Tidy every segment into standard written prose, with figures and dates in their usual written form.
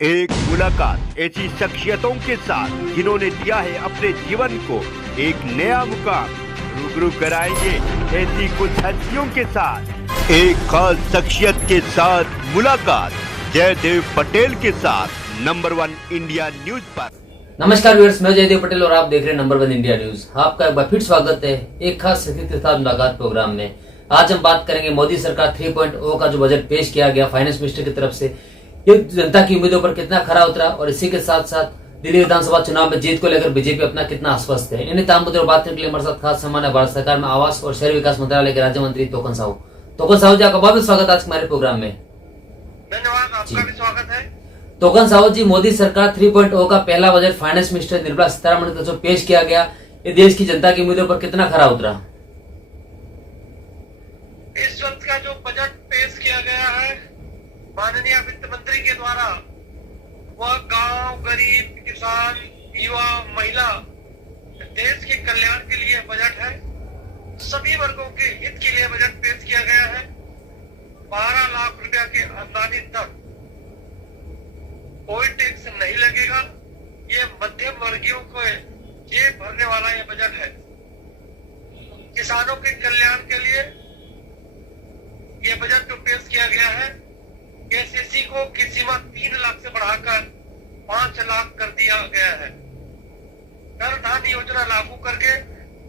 एक मुलाकात ऐसी शख्सियतों के साथ जिन्होंने दिया है अपने जीवन को एक नया मुकाम। रूबरू कराएंगे ऐसी कुछ हस्तियों के साथ एक खास शख्सियत के साथ मुलाकात जयदेव पटेल के साथ नंबर 1 इंडिया न्यूज पर। नमस्कार व्यूअर्स, मैं जयदेव पटेल और आप देख रहे हैं नंबर 1 इंडिया न्यूज। आपका एक बार फिर स्वागत है एक खास शख्सियत के साथ मुलाकात प्रोग्राम में। आज हम बात करेंगे मोदी सरकार 3.0 का जो बजट पेश किया गया फाइनेंस मिनिस्टर की तरफ से, ये जनता की उम्मीदों पर कितना खरा उतरा और इसी के साथ साथ दिल्ली विधानसभा चुनाव में जीत को लेकर बीजेपी अपना कितना आश्वस्त है। इन्हीं तमाम मुद्दों पर बात करने के लिए हमारे साथ खास मेहमान है भारत सरकार में आवास और शहरी विकास मंत्रालय के राज्य मंत्री तोकन साहू। तोकन साहू जी, आपका बहुत बहुत स्वागत आज हमारे प्रोग्राम में। धन्यवाद, आपका भी स्वागत है। तोकन साहू जी, मोदी सरकार 3.0 का पहला budget finance minister Nirmala Sitharaman की तरफ से पेश किया गया, ये देश की जनता की उम्मीदों पर कितना खरा उतरा? इस वक्त का जो बजट पेश किया गया है माननीय वित्त मंत्री के द्वारा, वह गांव, गरीब, किसान, युवा, महिला, देश के कल्याण के लिए बजट है। सभी वर्गों के हित के लिए बजट पेश किया गया है। 12 लाख रुपया के आमदनी तक कोई टैक्स नहीं लगेगा। ये मध्यम वर्गीयों को जेब भरने वाला ये बजट है। किसानों के कल्याण के लिए ये बजट जो पेश किया गया है, केसीसी को की सीमा 3 लाख से बढ़ाकर 5 लाख कर दिया गया है। कर धान योजना लागू करके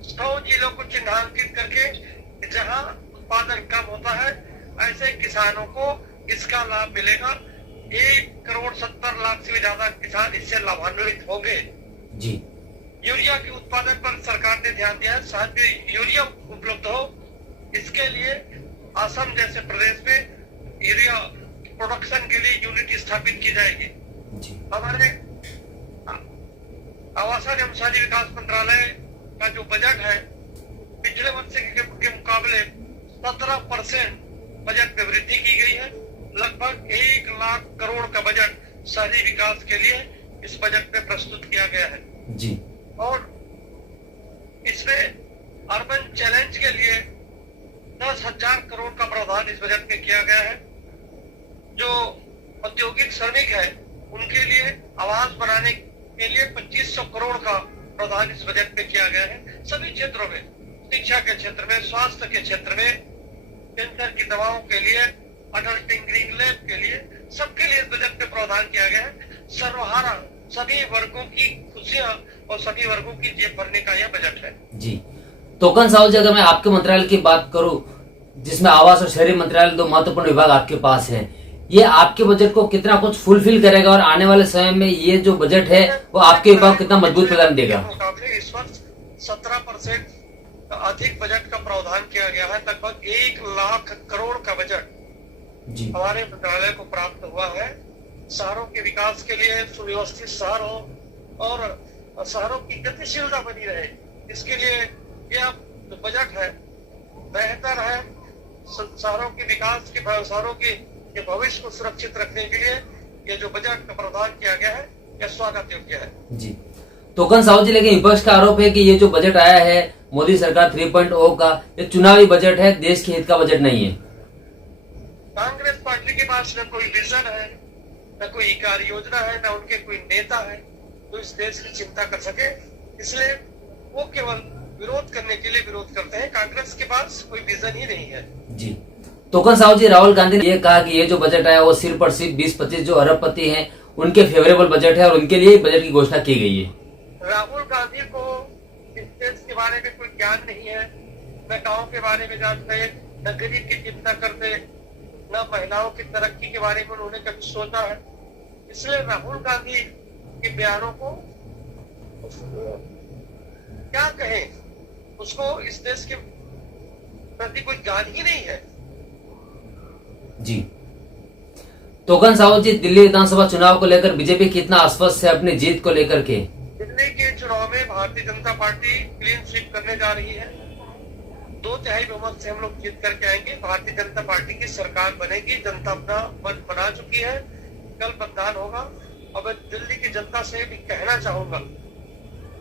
100 जिलों को चिन्हांकित करके जहां उत्पादन कम होता है, ऐसे किसानों को इसका लाभ मिलेगा। 1,70,00,000 से भी ज्यादा किसान इससे लाभान्वित होंगे। जी। यूरिया के उत्पादन पर सरकार ने ध्यान दिया है, साथ में यूरिया उपलब्ध हो, इसके लिए असम जैसे प्रदेश में यूरिया प्रोडक्शन के लिए यूनिट स्थापित की जाएगी। हमारे आवासन एवं शहरी विकास मंत्रालय का जो बजट है, पिछले वर्ष के मुकाबले 17% बजट में वृद्धि की गई है। लगभग 1 लाख करोड़ का बजट शहरी विकास के लिए इस बजट में प्रस्तुत किया गया है जी। और इसमें अर्बन चैलेंज के लिए 10,000 करोड़ का प्रावधान इस बजट में किया गया है। जो औद्योगिक श्रमिक है उनके लिए आवास बनाने के लिए 2500 करोड़ का प्रावधान इस बजट में किया गया है। सभी क्षेत्रों में, शिक्षा के क्षेत्र में, स्वास्थ्य के क्षेत्र में, कैंसर की दवाओं के लिए, अटल टिंकरिंग लैब के लिए, सबके लिए इस बजट में प्रावधान किया गया है। सर्वहारा सभी वर्गों की खुशियां और सभी वर्गों की जेब भरने का यह बजट है जी। तोकन साहू जी, अगर मैं आपके मंत्रालय की बात करूं, जिसमें आवास और शहरी मंत्रालय 2 महत्वपूर्ण विभाग आपके पास है, ये आपके बजट को कितना कुछ फुलफिल करेगा और आने वाले समय में ये जो बजट है वो आपके विभाग कितना मजबूत प्रदान देगा? इस वर्ष 17% अधिक बजट का प्रावधान किया गया है। लगभग 1 लाख करोड़ का बजट जी हमारे मंत्रालय को प्राप्त हुआ है। शहरों के विकास के लिए सुव्यवस्थित शहर हो और शहरों की गतिशीलता बनी रहे, इसके लिए यह जो बजट है बेहतर है। शहरों के विकास के, शहरों के भविष्य को सुरक्षित रखने के लिए ये जो बजट का प्रावधान किया गया है, यह स्वागत योग्य है जी। तोकन साहू जी, लेकिन विपक्ष का आरोप है कि ये जो बजट आया है मोदी सरकार 3.0 का, ये चुनावी बजट है, देश के हित का बजट नहीं है। कांग्रेस पार्टी के पास न कोई विजन है, न कोई कार्य योजना है, न उनके कोई नेता है तो इस देश की चिंता कर सके, इसलिए वो केवल विरोध करने के लिए विरोध करते हैं। कांग्रेस के पास कोई विजन ही नहीं है जी। तोकन साहू जी, राहुल गांधी ने ये कहा कि ये जो बजट आया वो सिर्फ और सिर्फ 20-25 जो अरबपति हैं उनके फेवरेबल बजट है और उनके लिए बजट की घोषणा की गई है। राहुल गांधी को इस देश के बारे में कोई ज्ञान नहीं है, न गाँव के बारे में जानते, न गरीब की चिंता करते, न महिलाओं की तरक्की के बारे में उन्होंने कभी सोचा है। इसलिए राहुल गांधी के बयानों को क्या कहें, उसको इस देश के प्रति कोई ज्ञान ही नहीं है जी। तोकन साहू जी, दिल्ली विधानसभा चुनाव को लेकर बीजेपी कितना आश्वस्त है अपनी जीत को लेकर के? दिल्ली के चुनाव में Bharatiya Janata party clean sweep करने जा रही है। 2/3 बहुमत से हम लोग जीत करके आएंगे। भारतीय जनता पार्टी की सरकार बनेगी। जनता अपना मन बना चुकी है, कल मतदान होगा। और मैं दिल्ली की जनता से भी कहना चाहूंगा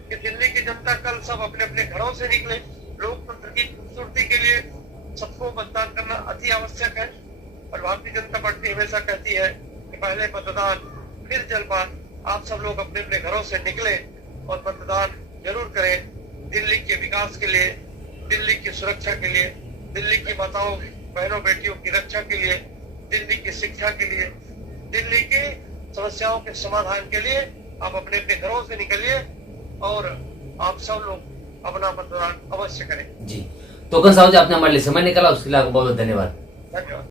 कि दिल्ली की जनता कल सब अपने अपने घरों से निकले। लोकतंत्र की खूबसूरती के लिए सबको मतदान करना अति आवश्यक है और भारतीय जनता पार्टी हमेशा कहती है कि पहले मतदान फिर जलपान, आप सब लोग अपने अपने घरों से निकले और मतदान जरूर करें। दिल्ली के विकास के लिए, दिल्ली की सुरक्षा के लिए, दिल्ली की माताओं बहनों बेटियों की रक्षा के लिए, दिल्ली की शिक्षा के लिए, दिल्ली की समस्याओं के समाधान के लिए आप अपने अपने घरों से निकलिए और आप सब लोग अपना मतदान अवश्य करें। जी, तो कौन साहब जी आपने हमारे लिए समय निकाला, उसके लिए आपको बहुत बहुत धन्यवाद। धन्यवाद।